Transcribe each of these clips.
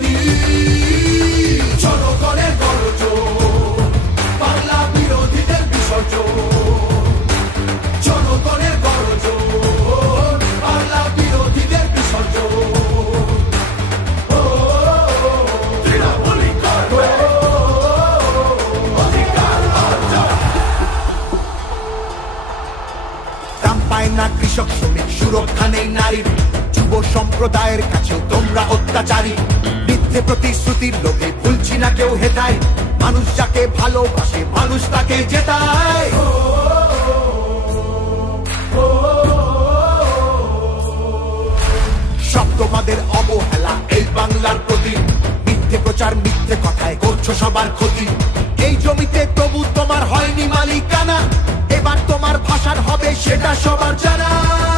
বিরোধী জনগণের গর্জন, বাংলা বিরোধীদের বিসর্জন, জনগণের গর্জন, বাংলা বিরোধীদের বিসর্জন। দাম পায় না কৃষক শ্রমিক, সুরক্ষা নেই নারীর, যুব সম্প্রদায়ের কাছেও তোমরা অত্যাচারী। মিথ্যে প্রতিশ্রুতির লোভে ভুলছি না কেউ হেথায়, মানুষ যাকে ভালোবাসে মানুষ তাকে জেতায়। সব তোমাদের অবহেলা এই বাংলার প্রতি, মিথ্যে প্রচার মিথ্যে কথায় করছো সবার ক্ষতি। এই জমিতে তবু তোমার হয়নি মালিকানা, এবার তোমার ভাষার হবে সেটা সবার জানা,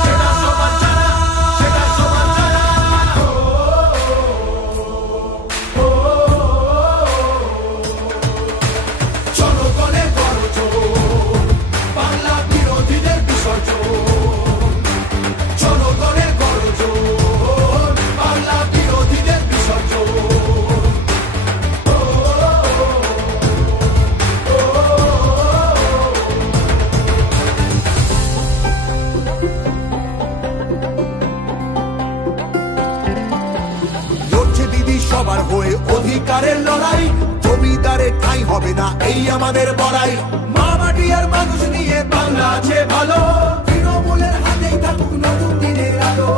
সেটা সবার জানা, সেটা সবার জানা। জনগণের গর্জন, বাংলা বিরোধীদের বিসর্জন, জনগণের গর্জন, বাংলা বিরোধীদের বিসর্জন। লড়ছে দিদি সবার হয়ে অধিকারের লড়াই, জমিদারের ঠাঁই হবে না এই আমাদের বড়াই। মা মাটি আর মানুষ নিয়ে বাংলা আছে ভালো, তৃণমূলের হাতেই থাকুক নতুন দিনের আলো।